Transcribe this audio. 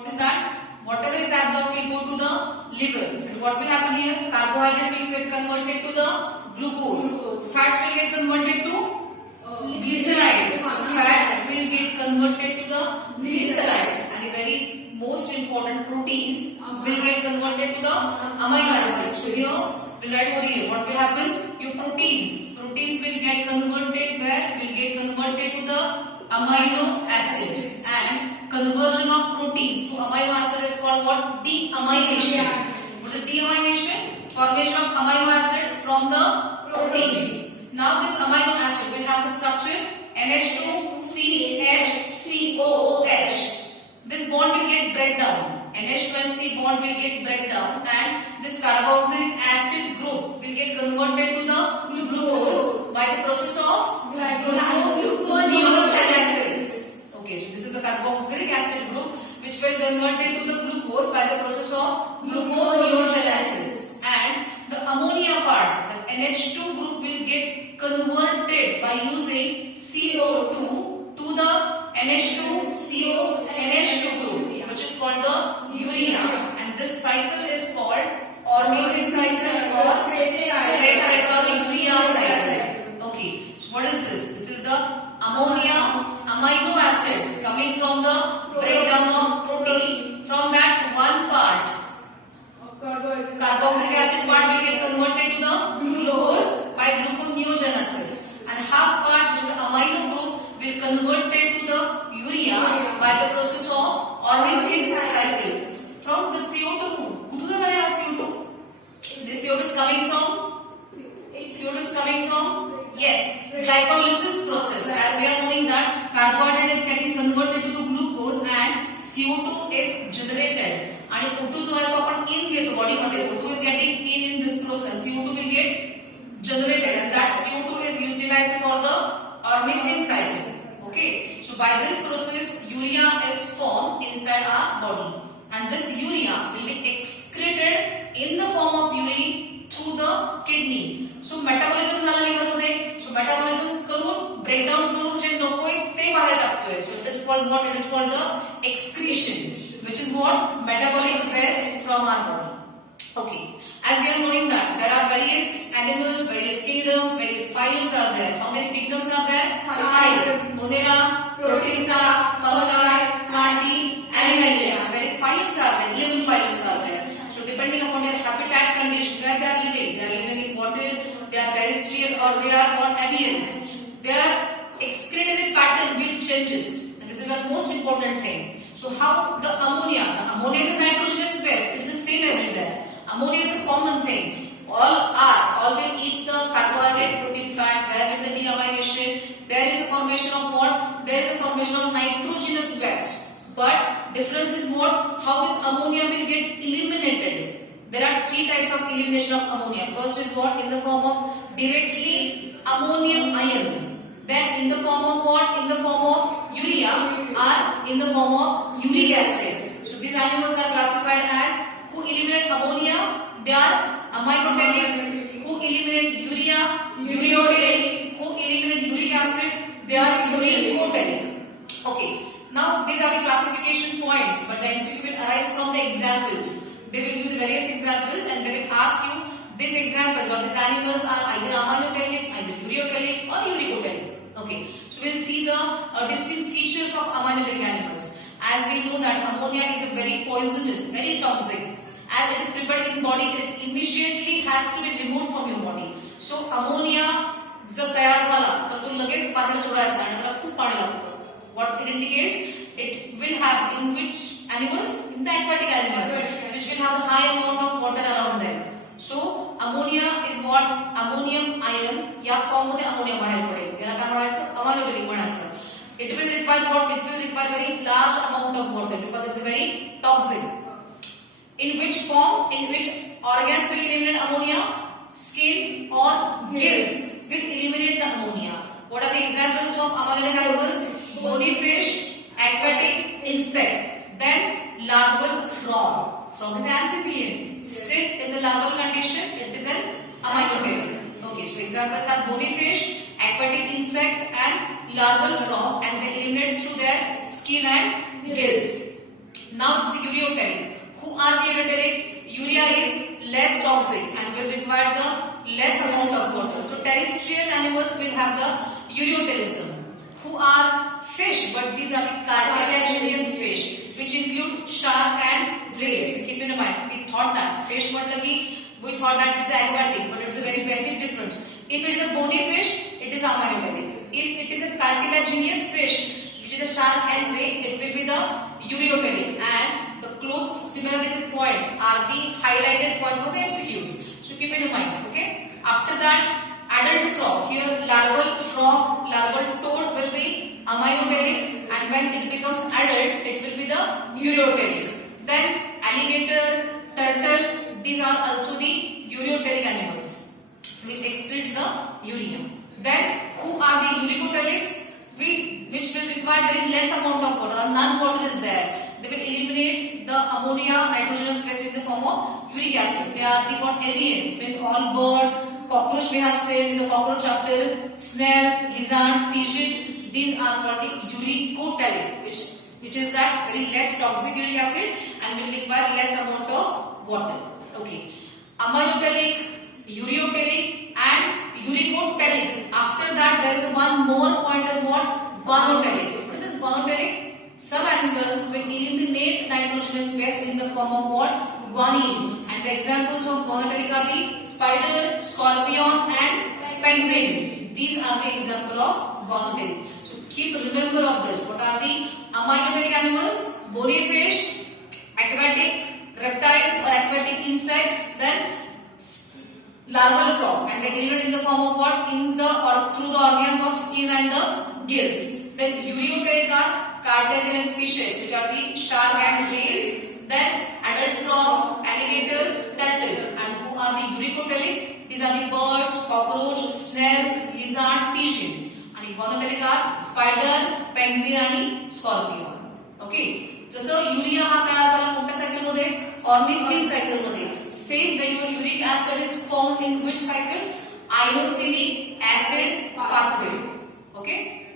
What is that? Whatever is absorbed will go to the liver. And what will happen here? Carbohydrate will get converted to the glucose. Fats will get converted to glycerides. Fat will get converted to the glycerides. And the very most important proteins will get converted to the amino acids. So here, we'll write over here. What will happen? Your proteins will get converted where? Will get converted to the amino acids. And conversion of proteins to amino acid is called what? Deamination. What is deamination? Formation of amino acid from the proteins. Now this amino acid will have the structure NH2CHCOOH. This bond will get break down. NH2C bond will get break down, and this carboxylic acid group will get converted to the glucose by the process of gluconeogenesis. Okay, so this is the carboxylic acid group which will converted to the glucose by the process of gluconeogenesis, and the ammonia part, the NH2 group will get converted by using CO2 to the NH2CO NH2 group, which is called the urea, and this cycle is called ornithine cycle or Frege cycle or urea cycle. Okay, so what is this? This is the ammonia amino acid coming from the breakdown of protein. From that one part, carboxylic acid part will get converted to the glucose by gluconeogenesis, and half part, which is the amino group, will converted to the urea by the process of ornithine cycle. From the CO2, CO2. This CO2 is coming from yes, glycolysis process. As we are knowing that carbohydrate is getting converted to the glucose and CO2 is generated. And O2 जो है तो अपन in घेतो body मध्ये. O2 is getting in this process. CO2 will get generated, and that CO2 is utilized for the ornithine cycle. Okay, so by this process urea is formed inside our body, and this urea will be excreted in the form of urine through the kidney. So metabolism झाला liver मध्ये. So metabolism करून breakdown करून जे नकोय ते बाहेर टाकतोय. So it is called what? It is called the excretion, which is what? Metabolic waste from our body. Okay, as we are knowing that there are various animals, various kingdoms, various phylums are there. How many kingdoms are there? 5. Monera, Protista, Fungi, Plantae, Animalia. Various phylums are there. 11 phylums are there. So depending upon their habitat condition, where they are living in water, they are terrestrial, or they are what? Avians. Their excretory pattern will changes. And this is the most important thing. So how the ammonia is a nitrogenous waste. It is the same everywhere. Ammonia is the common thing. All will eat the carbohydrate, protein, fat. Where in the deamination, there is a formation of what? There is a formation of nitrogenous waste. But difference is what? How this ammonia will get eliminated. There are 3 types of elimination of ammonia. First is what? In the form of directly ammonium ion. Then in the form of what? In the form of urea, or in the form of uric acid. So these animals are classified as who eliminate ammonia, they are aminotelic. Who eliminate urea, ureotelic. Who eliminate uric acid, they are uricotelic. Okay, now these are the classification points, but the MCQ will arise from the examples. They will use various examples and they will ask you these examples or these animals are either aminotelic, either ureotelic or uricotelic. Okay, so we'll see the distinct features of aminotelic animals. As we know that ammonia is a very poisonous, very toxic. As it is prepared in body, it is immediately has to be removed from your body. So ammonia जब तयार झाला तर तो लगेच बाहेर सोडायचा आणि त्याला खूप पाणी लागतं. What it indicates? It will have in which animals? In the aquatic animals, which will have a high amount of water around them. So ammonia is what? Ammonium ion या फॉर्म मध्ये अमोनिया बाहेर पडेल. याला काय म्हणायचं? अमायनोटिक म्हणायचं. It will require what? It will require very large amount of water because it's a very toxic. In which form? In which organs will eliminate ammonia? Skin or gills will eliminate the ammonia. What are the examples of aminotelic animals? Bony fish, aquatic insect, then larval frog. Frog is amphibian. Still in the larval condition, it is an aminotelic. Okay, so examples are bony fish, aquatic insect, and larval frog, and they eliminate through their skin and gills. Now it's ureotelic. Who are the ureotelic? Urea is less toxic and will require the less amount of water. So terrestrial animals will have the ureotelism. Who are fish? But these are the cartilaginous fish, which include shark and rays. Keep in mind, we thought that fish, we thought that it's aquatic, but it's a very basic difference. If it is a bony fish, it is ammonotelic. If it is a cartilaginous fish, which is a shark and ray, it will be the ureotelic. And the close similarities point are the highlighted point for the MCQs. So keep in mind, okay? After that, adult frog. Here, larval frog, larval toad will be ammonotelic, and when it becomes adult, it will be the ureotelic. Then alligator, turtle, these are also the ureotelic animals, which excretes the urea. Then who are the uricotelics? Which will require very less amount of water, or none water is there. They will eliminate the ammonia, nitrogenous waste in the form of uric acid. They are the what avians, means all birds, cockroach we have seen in the cockroach chapter, snails, lizard, pigeon. These are called the uricotelic, which is that very less toxic uric acid and will require less amount of water. Okay, ammonotelic, ureotelic, and uricotelic. After that, there is one more point as what? Guanotelic. What is it? Guanotelic. Some animals will eliminate nitrogenous waste in the form of what? Guanine. And the examples of guanotelic are the spider, scorpion, and penguin. These are the example of guanotelic. So keep remember of this. What are the ammonotelic animals? Bony fish, aquatic reptiles or aquatic insects, then larval frog, and they eliminate in the form of what? In the or through the organs of skin and the gills. Then ureotelic are cartilaginous fishes, which are the shark and rays. Then adult frog, alligator, turtle. And who are the uricotelic? These are the birds, cockroach, snails, lizard, pigeon. And guanotelic are spider, penguin आणि scorpion. Okay. जसं urea हा तयार झाला कोणत्या cycle मध्ये? Ornithine cycle मध्ये. Same when your uric acid is formed in which cycle? Inosinic acid pathway. Okay.